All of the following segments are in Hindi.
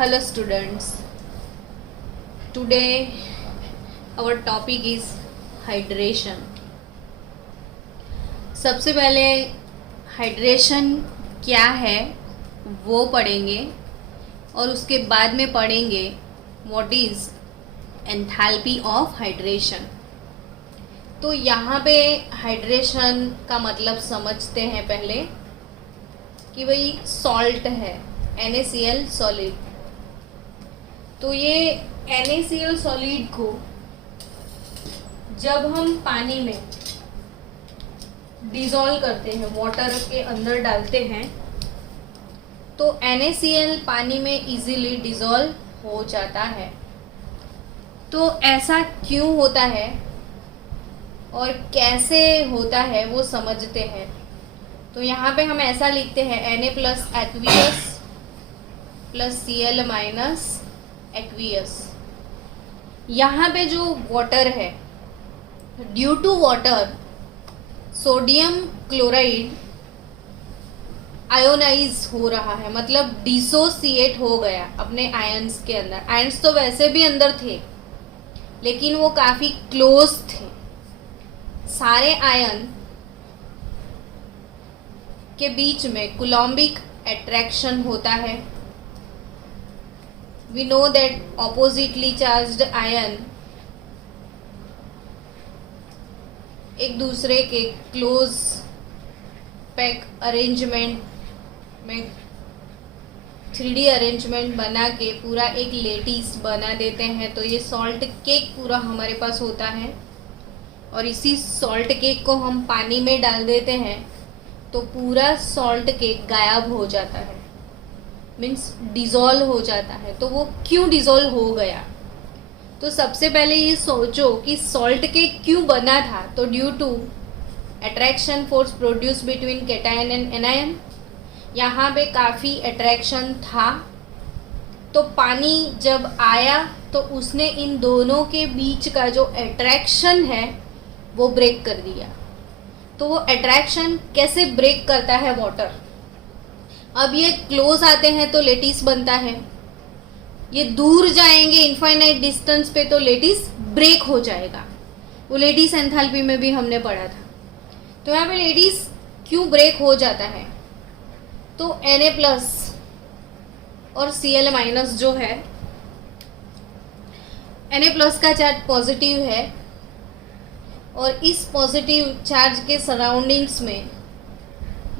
Hello students, today our topic is hydration. सबसे पहले हाइड्रेशन क्या है वो पढ़ेंगे और उसके बाद में पढ़ेंगे what is enthalpy of hydration. तो यहाँ पे हाइड्रेशन का मतलब समझते हैं पहले कि भाई सॉल्ट है NaCl सॉलिड. तो ये NaCl सॉलिड को जब हम पानी में डिज़ोल्व करते हैं, वाटर के अंदर डालते हैं, तो NaCl पानी में इजीली डिज़ोल्व हो जाता है. तो ऐसा क्यों होता है और कैसे होता है वो समझते हैं. तो यहाँ पे हम ऐसा लिखते हैं Na plus aqueous plus Cl minus aqueous. यहाँ पे जो वाटर है, due to water sodium chloride ionize हो रहा है, मतलब डिसोसिएट हो गया अपने आयंस के अंदर. आयंस तो वैसे भी अंदर थे लेकिन वो काफ़ी क्लोज थे. सारे आयन के बीच में कूलम्बिक अट्रैक्शन होता है. We know that oppositely charged ion एक दूसरे के क्लोज पैक अरेंजमेंट में 3D अरेंजमेंट बना के पूरा एक लेटिस बना देते हैं. तो ये सॉल्ट केक पूरा हमारे पास होता है और इसी सॉल्ट केक को हम पानी में डाल देते हैं तो पूरा सॉल्ट केक गायब हो जाता है, मीन्स डिज़ोल्व हो जाता है. तो वो क्यों डिज़ोल्व हो गया, तो सबसे पहले ये सोचो कि सॉल्ट केक क्यों बना था. तो due to attraction force produce between cation and anion. यहाँ पे काफ़ी अट्रैक्शन था, तो पानी जब आया तो उसने इन दोनों के बीच का जो अट्रैक्शन है वो ब्रेक कर दिया. तो वो अट्रैक्शन कैसे ब्रेक करता है वाटर. अब ये क्लोज आते हैं तो लेटिस बनता है, ये दूर जाएंगे इनफाइनाइट डिस्टेंस पे तो लेटिस ब्रेक हो जाएगा. वो लेटिस एंथैल्पी में भी हमने पढ़ा था. तो यहाँ पे लेटिस क्यों ब्रेक हो जाता है, तो Na प्लस और Cl माइनस जो है, Na प्लस का चार्ज पॉजिटिव है और इस पॉजिटिव चार्ज के सराउंडिंग्स में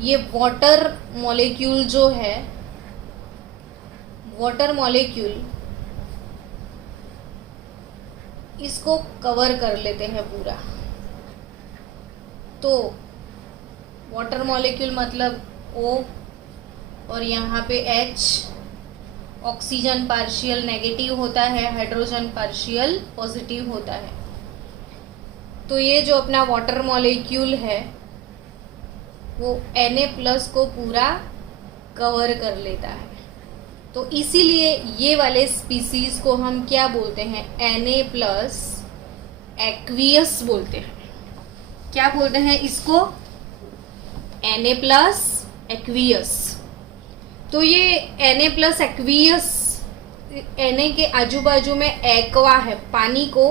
ये वाटर मॉलिक्यूल जो है, वाटर मॉलिक्यूल इसको कवर कर लेते हैं पूरा. तो वाटर मॉलिक्यूल मतलब O और यहाँ पे H. ऑक्सीजन पार्शियल नेगेटिव होता है, हाइड्रोजन पार्शियल पॉजिटिव होता है. तो ये जो अपना वाटर मॉलिक्यूल है वो Na प्लस को पूरा कवर कर लेता है. तो इसीलिए ये वाले स्पीसीज को हम क्या बोलते हैं, Na प्लस एक्वियस बोलते हैं. क्या बोलते हैं इसको, Na प्लस एक्वियस. तो ये Na प्लस एक्वियस, Na के आजू बाजू में एक्वा है, पानी को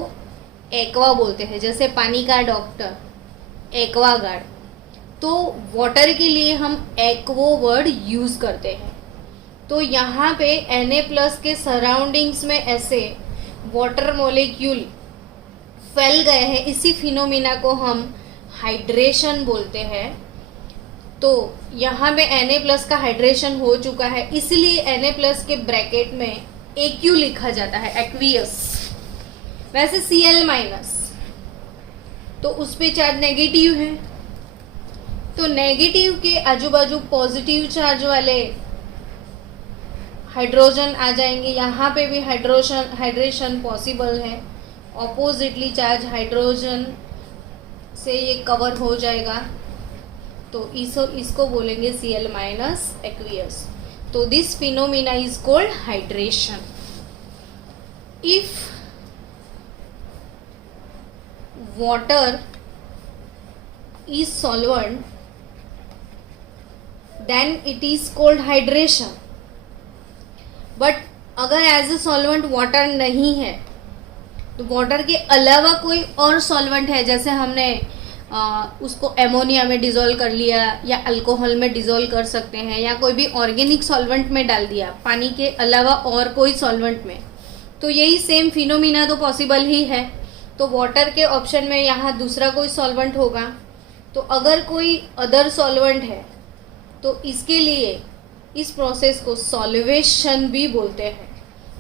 एक्वा बोलते हैं, जैसे पानी का डॉक्टर एक्वा गार्ड. तो वाटर के लिए हम एक्वो वर्ड यूज़ करते हैं. तो यहाँ पे Na प्लस के सराउंडिंग्स में ऐसे वाटर मॉलिक्यूल फैल गए हैं, इसी फिनोमिना को हम हाइड्रेशन बोलते हैं. तो यहाँ पे Na प्लस का हाइड्रेशन हो चुका है, इसलिए Na प्लस के ब्रैकेट में AQ लिखा जाता है, एक्वियस. वैसे Cl माइनस तो उस पे चार्ज नेगेटिव है, तो नेगेटिव के आजू बाजू पॉजिटिव चार्ज वाले हाइड्रोजन आ जाएंगे. यहाँ पे भी हाइड्रेशन पॉसिबल है. ऑपोजिटली चार्ज हाइड्रोजन से ये कवर हो जाएगा, तो इसको बोलेंगे Cl माइनस एक्वियस. तो this phenomena is called hydration. If water is solvent then it is called hydration. But अगर एज ए सॉल्वेंट वाटर नहीं है तो वाटर के अलावा कोई और सॉल्वेंट है, जैसे हमने उसको एमोनिया में डिज़ोल्व कर लिया या अल्कोहल में डिज़ोल्व कर सकते हैं, या कोई भी ऑर्गेनिक सॉल्वेंट में डाल दिया पानी के अलावा और कोई सॉल्वेंट में, तो यही सेम फिनोमिना तो पॉसिबल ही है। तो वाटर के ऑप्शन में यहाँ दूसरा कोई सॉल्वेंट होगा। तो अगर कोई अदर सॉल्वेंट है तो इसके लिए इस प्रोसेस को सॉल्वेशन भी बोलते हैं।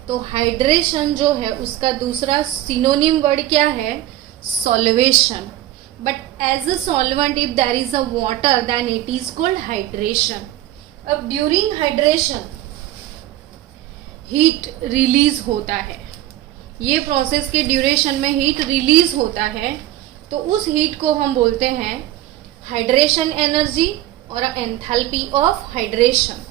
तो हाइड्रेशन जो है उसका दूसरा सिनोनिम वर्ड क्या है? Solvation. But as a solvent if there is a water then it is called hydration. अब ड्यूरिंग हाइड्रेशन हीट रिलीज होता है, ये प्रोसेस के ड्यूरेशन में हीट रिलीज होता है, तो उस हीट को हम बोलते हैं हाइड्रेशन एनर्जी और एंथैल्पी ऑफ हाइड्रेशन।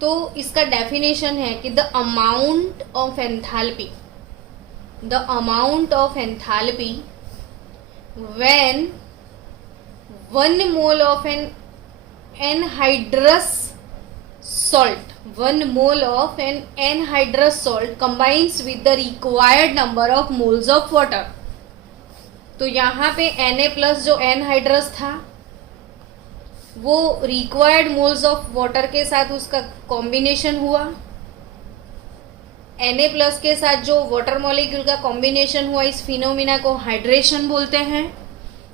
तो इसका डेफिनेशन है कि the amount of enthalpy when 1 mole of an anhydrous salt combines with the required number of moles of water। तो यहाँ पे Na+ जो एनहाइड्रस था वो रिक्वायर्ड मोल्स ऑफ वाटर के साथ उसका कॉम्बिनेशन हुआ, Na+ के साथ जो वाटर मॉलिक्यूल का कॉम्बिनेशन हुआ, इस फिनोमिना को हाइड्रेशन बोलते हैं।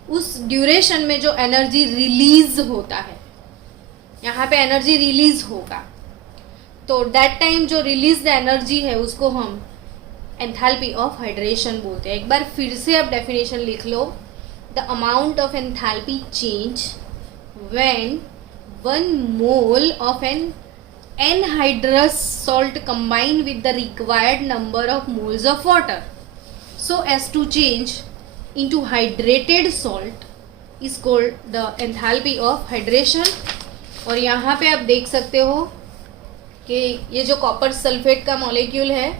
उस ड्यूरेशन में जो एनर्जी रिलीज होता है, यहाँ पे एनर्जी रिलीज होगा, तो दैट टाइम जो रिलीज्ड एनर्जी है उसको हम एंथैल्पी ऑफ हाइड्रेशन बोलते हैं। एक बार फिर से आप डेफिनेशन लिख लो। The amount of enthalpy change when 1 mole of an anhydrous salt combined with the required number of moles of water so as to change into hydrated salt is called the enthalpy of hydration। और यहाँ पे आप देख सकते हो कि ये जो कॉपर सल्फेट का मॉलिक्यूल है,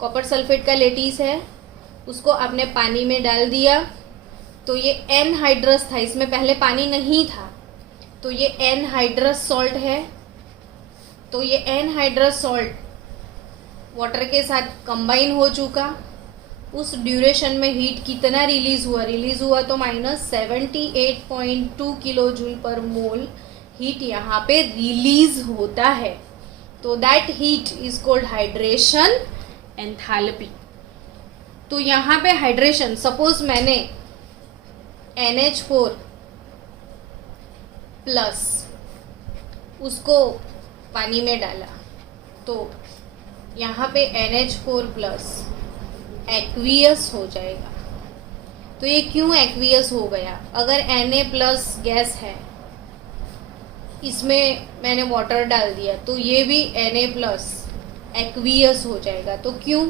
कॉपर सल्फेट का लेटिस है, उसको आपने पानी में डाल दिया तो ये एनहाइड्रस था, इसमें पहले पानी नहीं था, तो ये एनहाइड्रस सॉल्ट है। तो ये एनहाइड्रस सॉल्ट वाटर के साथ कंबाइन हो चुका। उस ड्यूरेशन में हीट कितना रिलीज हुआ तो -78.2 किलो जूल पर मोल हीट यहाँ पे रिलीज होता है। तो that heat is called hydration enthalpy. तो यहाँ पे हाइड्रेशन, सपोज मैंने NH4 प्लस उसको पानी में डाला तो यहाँ पे NH4 प्लस एक्वियस हो जाएगा। तो ये क्यों एक्वियस हो गया? अगर Na प्लस गैस है, इसमें मैंने वाटर डाल दिया तो ये भी Na प्लस एक्वियस हो जाएगा। तो क्यों?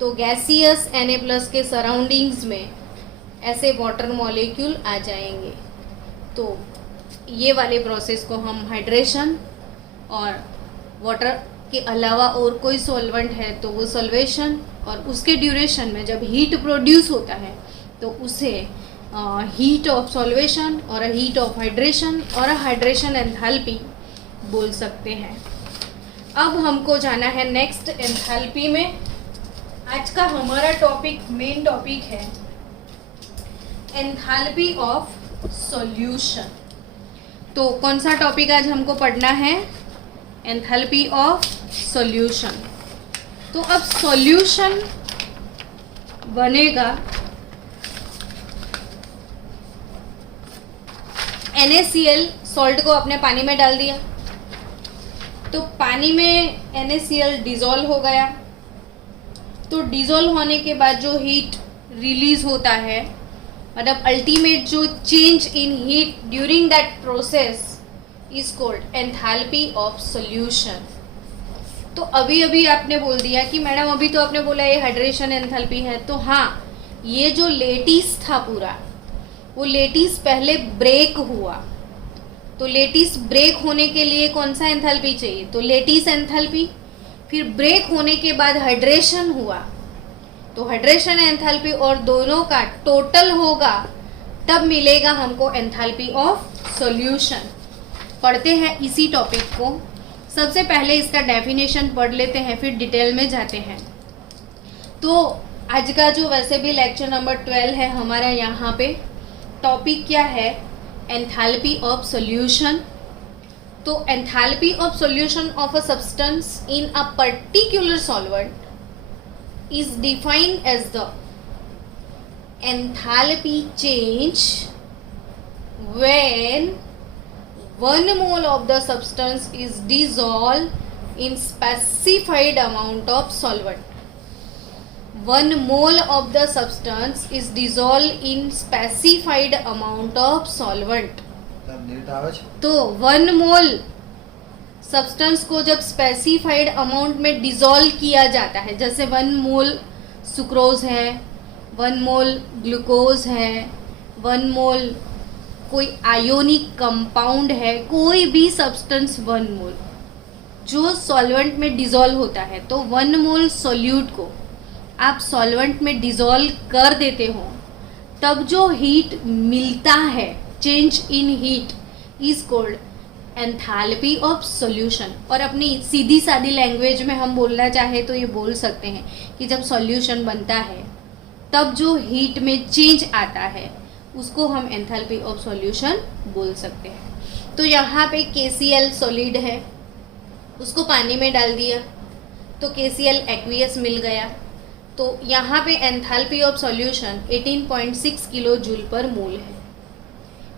तो गैसियस Na प्लस के सराउंडिंग्स में ऐसे वाटर मॉलिक्यूल आ जाएंगे। तो ये वाले प्रोसेस को हम हाइड्रेशन, और वाटर के अलावा और कोई सॉल्वेंट है तो वो सॉल्वेशन, और उसके ड्यूरेशन में जब हीट प्रोड्यूस होता है तो उसे हीट ऑफ सॉल्वेशन और हीट ऑफ हाइड्रेशन और हाइड्रेशन एंथैल्पी बोल सकते हैं। अब हमको जाना है नेक्स्ट एंथैल्पी में। आज का हमारा टॉपिक, मेन टॉपिक है एंथैल्पी ऑफ सॉल्यूशन। तो कौन सा टॉपिक आज हमको पढ़ना है? Enthalpy of solution. तो अब सॉल्यूशन बनेगा NaCl, सॉल्ट को अपने पानी में डाल दिया तो पानी में NaCl डिज़ोल्व हो गया। तो डिज़ोल्व होने के बाद जो हीट रिलीज होता है, मतलब अल्टीमेट जो change in heat during that process is called enthalpy of solution. तो अभी आपने बोल दिया कि मैडम अभी तो आपने बोला ये हाइड्रेशन एंथैल्पी है, तो हाँ, ये जो लेटिस था पूरा, वो लेटिस पहले ब्रेक हुआ। तो लेटिस ब्रेक होने के लिए कौन सा एंथैल्पी चाहिए? तो लेटिस एंथैल्पी। फिर ब्रेक होने के बाद हाइड्रेशन हुआ, तो हाइड्रेशन एंथैल्पी और दोनों का टोटल होगा, तब मिलेगा हमको एंथैल्पी ऑफ सॉल्यूशन। पढ़ते हैं इसी टॉपिक को। सबसे पहले इसका डेफिनेशन पढ़ लेते हैं, फिर डिटेल में जाते हैं। तो आज का जो वैसे भी लेक्चर नंबर 12 है हमारा, यहाँ पे टॉपिक क्या है, एंथैल्पी ऑफ सॉल्यूशन। तो enthalpy of solution of a substance in a particular solvent is defined as the enthalpy change when 1 mole of the substance is dissolved in specified amount of solvent. 1 mole of the substance is dissolved in specified amount of solvent. तो 1 मोल सब्सटेंस को जब स्पेसिफाइड अमाउंट में डिसॉल्व किया जाता है, जैसे 1 मोल सुक्रोज है, 1 मोल ग्लूकोज है, 1 मोल कोई आयोनिक कंपाउंड है, कोई भी सब्सटेंस 1 मोल जो सॉल्वेंट में डिसॉल्व होता है, तो 1 मोल सॉल्यूट को आप सॉल्वेंट में डिसॉल्व कर देते हो, तब जो हीट मिलता है, change in heat is called enthalpy of solution. और अपनी सीधी सादी लैंग्वेज में हम बोलना चाहे तो ये बोल सकते हैं कि जब सॉल्यूशन बनता है तब जो हीट में चेंज आता है उसको हम एंथैल्पी ऑफ सॉल्यूशन बोल सकते हैं। तो यहाँ पे KCl सॉलिड है, उसको पानी में डाल दिया तो KCl एक्वियस मिल गया। तो यहाँ पे enthalpy of solution 18.6 kilo joule पर मोल है।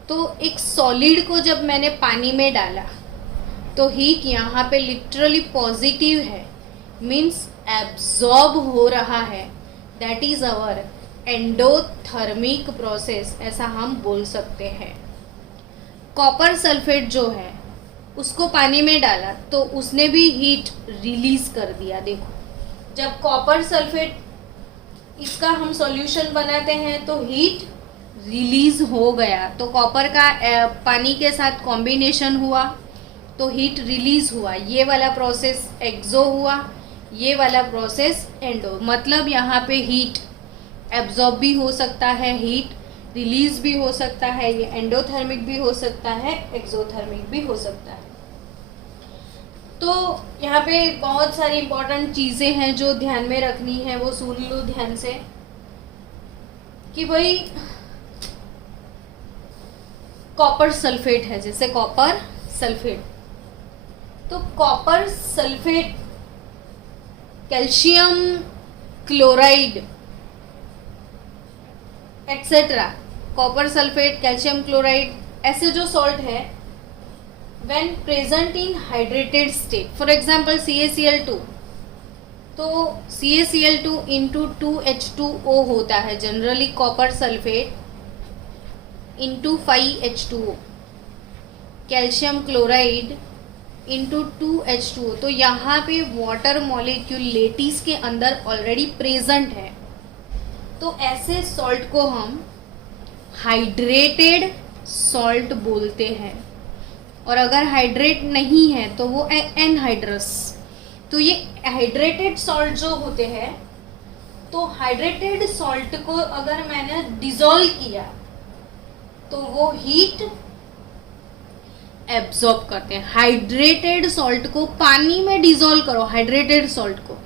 तो एक सॉलिड को जब मैंने पानी में डाला तो हीट यहाँ पे लिटरली पॉजिटिव है, मीन्स एब्जॉर्ब हो रहा है, that is our endothermic process, ऐसा हम बोल सकते हैं। कॉपर सल्फेट जो है उसको पानी में डाला तो उसने भी हीट रिलीज कर दिया। देखो, जब कॉपर सल्फेट इसका हम सॉल्यूशन बनाते हैं तो हीट रिलीज हो गया, तो कॉपर का पानी के साथ कॉम्बिनेशन हुआ तो हीट रिलीज हुआ। ये वाला प्रोसेस एक्सो हुआ, ये वाला प्रोसेस एंडो। मतलब यहाँ पे हीट एब्जॉर्ब भी हो सकता है, हीट रिलीज भी हो सकता है, ये एंडोथर्मिक भी हो सकता है, एक्सोथर्मिक भी हो सकता है। तो यहाँ पे बहुत सारी इंपॉर्टेंट चीज़ें हैं जो ध्यान में रखनी है, वो सुन लो ध्यान से कि भाई कॉपर सल्फेट है, जैसे कॉपर सल्फेट, तो copper sulphate, calcium chloride etcetera, copper sulphate, calcium chloride, ऐसे जो सॉल्ट है when present in hydrated state, for example CaCl2, तो CaCl2 into 2H2O होता है generally, copper sulphate into 5H2O, calcium chloride into 2H2O। तो यहाँ पे वाटर मॉलिक्यूल लेटिस के अंदर ऑलरेडी प्रेजेंट है, तो ऐसे सॉल्ट को हम हाइड्रेटेड सॉल्ट बोलते हैं। और अगर हाइड्रेट नहीं है तो वो एनहाइड्रस। तो ये हाइड्रेटेड सॉल्ट जो होते हैं, तो हाइड्रेटेड सॉल्ट को अगर मैंने डिसॉल्व किया तो वो हीट एब्जॉर्ब करते हैं। हाइड्रेटेड सॉल्ट को पानी में डिसॉल्व करो, हाइड्रेटेड सॉल्ट को,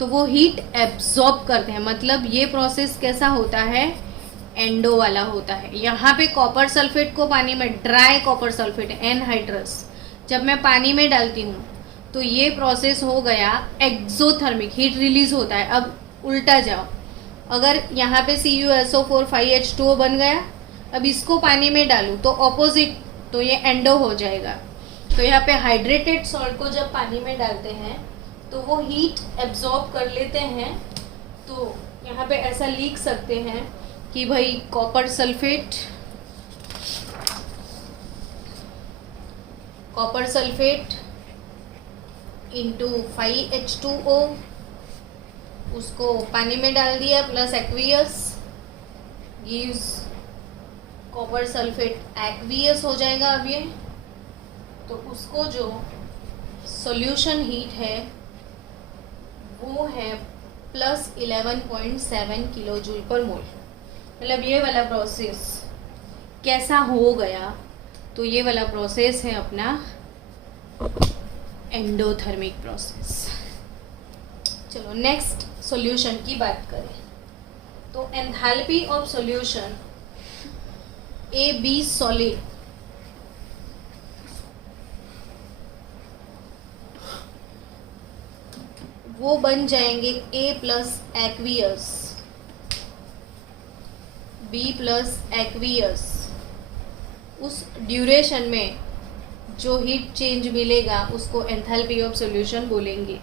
तो वो हीट एब्जॉर्ब करते हैं। मतलब ये प्रोसेस कैसा होता है, एंडो वाला होता है। यहाँ पे कॉपर सल्फेट को पानी में, ड्राई कॉपर सल्फेट एनहाइड्रस, जब मैं पानी में डालती हूँ तो ये प्रोसेस हो गया एक्सोथर्मिक, हीट रिलीज होता है। अब उल्टा जाओ, अगर यहाँ पे CuSO4 5H2O बन गया, अब इसको पानी में डालूँ तो ऑपोजिट, तो ये एंडो हो जाएगा। तो यहाँ पे हाइड्रेटेड सॉल्ट को जब पानी में डालते हैं तो वो हीट एब्जॉर्ब कर लेते हैं। तो यहाँ पे ऐसा लिख सकते हैं कि भाई कॉपर सल्फेट इंटू 5H2O, उसको पानी में डाल दिया plus aqueous, gives copper sulphate aqueous हो जाएगा। अब ये तो उसको जो सॉल्यूशन हीट है वो है प्लस 11.7 किलो जूल पर मोल। मतलब ये वाला प्रोसेस कैसा हो गया, तो ये वाला प्रोसेस है अपना एंडोथर्मिक प्रोसेस। चलो नेक्स्ट सॉल्यूशन की बात करें तो enthalpy of solution A B solid वो बन जाएंगे A plus aqueous, B plus aqueous. उस ड्यूरेशन में जो हीट चेंज मिलेगा उसको एंथैल्पी ऑफ सॉल्यूशन बोलेंगे।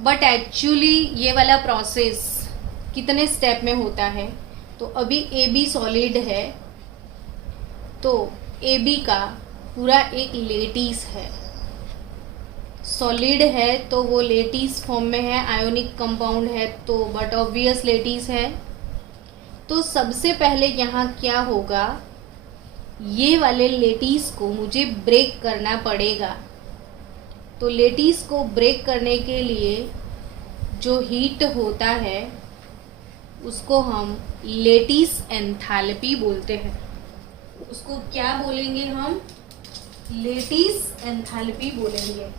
बट एक्चुअली ये वाला प्रोसेस कितने स्टेप में होता है? तो अभी ए बी सॉलिड है तो ए बी का पूरा एक लेटिस है, सॉलिड है तो वो लेटिस फॉर्म में है, आयोनिक कंपाउंड है तो बट ऑब्वियस लेटिस है। तो सबसे पहले यहाँ क्या होगा, ये वाले लेटिस को मुझे ब्रेक करना पड़ेगा। तो लेटिस को ब्रेक करने के लिए जो हीट होता है उसको हम लेटिस एंथैल्पी बोलते हैं। उसको क्या बोलेंगे हम? लेटिस एंथैल्पी बोलेंगे।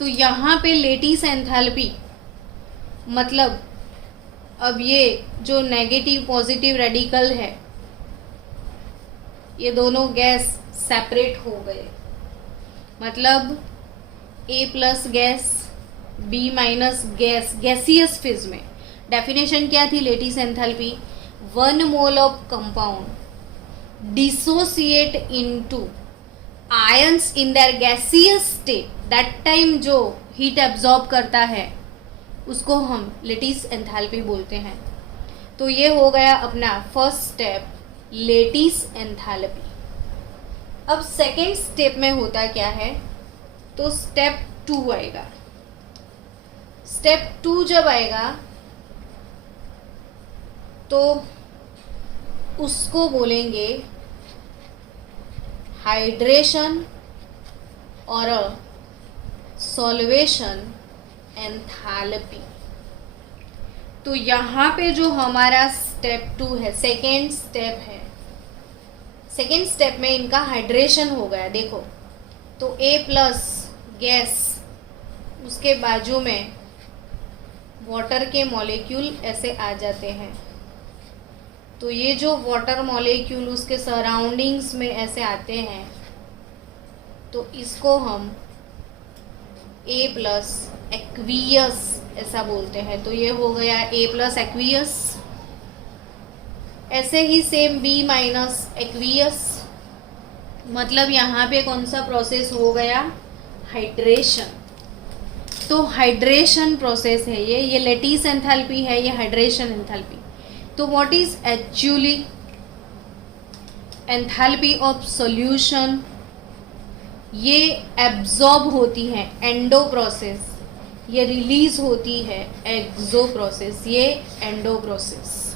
तो यहाँ पे लेटिस एंथैल्पी मतलब अब ये जो नेगेटिव पॉजिटिव रेडिकल है ये दोनों गैस सेपरेट हो गए, मतलब A plus gas B minus gas, gaseous phase में। डेफिनेशन क्या थी lattice enthalpy? 1 mole of compound dissociate into ions in their gaseous state. That time जो हीट एब्जॉर्ब करता है उसको हम लेटिस एंथैल्पी बोलते हैं। तो ये हो गया अपना फर्स्ट स्टेप, लेटिस एंथैल्पी। अब सेकेंड स्टेप में होता क्या है? तो स्टेप 2 आएगा। स्टेप 2 जब आएगा तो उसको बोलेंगे हाइड्रेशन और सॉल्वेशन एंथैल्पी। तो यहाँ पे जो हमारा स्टेप 2 है, सेकेंड स्टेप है, सेकेंड स्टेप में इनका हाइड्रेशन हो गया। देखो तो ए प्लस गैस, उसके बाजू में वाटर के मॉलिक्यूल ऐसे आ जाते हैं। तो ये जो वाटर मॉलिक्यूल उसके सराउंडिंग्स में ऐसे आते हैं तो इसको हम ए प्लस एक्वियस ऐसा बोलते हैं। तो ये हो गया ए प्लस एक्वियस। ऐसे ही सेम बी माइनस एक्वियस, मतलब यहाँ पे कौन सा प्रोसेस हो गया? हाइड्रेशन। तो हाइड्रेशन प्रोसेस है ये लेटिस एंथैल्पी है, ये हाइड्रेशन एंथैल्पी। तो what is actually enthalpy of solution? ये एब्जॉर्ब होती है एंडो प्रोसेस, ये रिलीज होती है एक्सो प्रोसेस, ये एंडो प्रोसेस।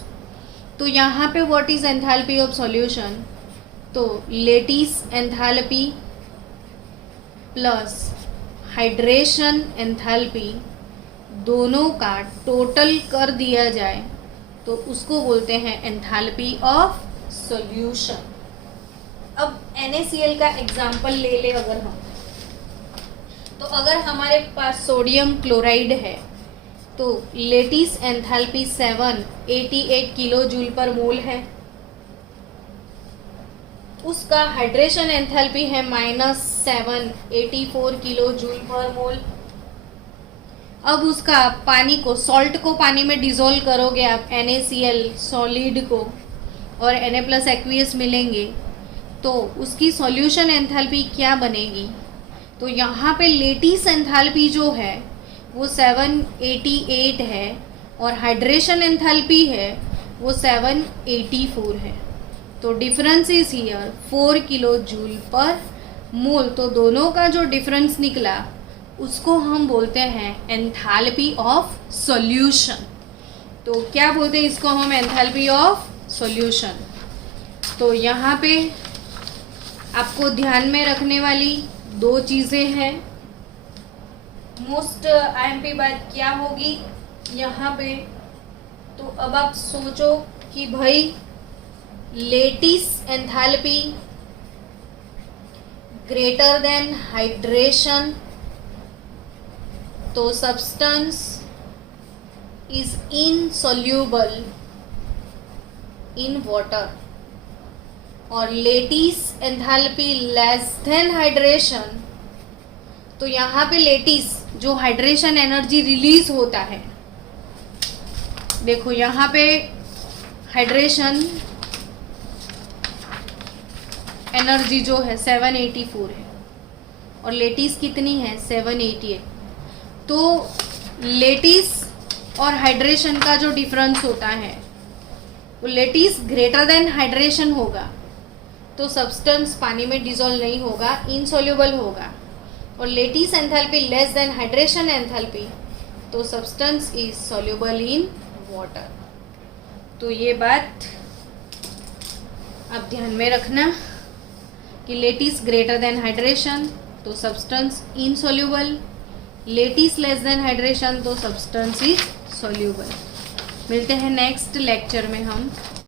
तो यहाँ पे what is enthalpy of solution? तो lattice enthalpy plus hydration enthalpy दोनों का टोटल कर दिया जाए तो उसको बोलते हैं एंथैल्पी ऑफ सॉल्यूशन। अब NaCl का एग्जाम्पल ले ले अगर हम, तो अगर हमारे पास सोडियम क्लोराइड है तो लेटिस एंथैल्पी 788 किलो जूल पर मोल है, उसका हाइड्रेशन एंथैल्पी है -784 किलो जूल पर मोल। अब उसका पानी को, सॉल्ट को पानी में डिसॉल्व करोगे आप NaCl सॉलिड को और Na प्लस एक्वियस मिलेंगे तो उसकी सॉल्यूशन एंथैल्पी क्या बनेगी? तो यहाँ पे लेटिस एंथैल्पी जो है वो 788 है और हाइड्रेशन एंथैल्पी है वो 784 है। तो difference is here 4 kilo joule पर मोल। तो दोनों का जो डिफरेंस निकला उसको हम बोलते हैं एंथैल्पी ऑफ सॉल्यूशन। तो क्या बोलते हैं इसको हम? Enthalpy of solution. तो यहाँ पे आपको ध्यान में रखने वाली 2 चीज़ें हैं। मोस्ट IMP बात क्या होगी यहाँ पे? तो अब आप सोचो कि भाई lattice enthalpy greater than hydration तो substance is insoluble in water, और lattice enthalpy less than hydration तो यहाँ पे लेटिस जो हाइड्रेशन एनर्जी रिलीज होता है, देखो यहाँ पे हाइड्रेशन एनर्जी जो है 784 है और लेटिस कितनी है 788। तो लेटिस और हाइड्रेशन का जो डिफरेंस होता है वो लेटिस ग्रेटर देन हाइड्रेशन होगा तो सब्सटेंस पानी में डिसॉल्व नहीं होगा, इनसॉल्युबल होगा, और lattice enthalpy less than hydration enthalpy तो substance is soluble in water. तो ये बात आप ध्यान में रखना कि लेटिस ग्रेटर देन हाइड्रेशन तो substance insoluble, lattice less than hydration तो सब्सटेंस इज सॉल्युबल। मिलते हैं नेक्स्ट लेक्चर में हम।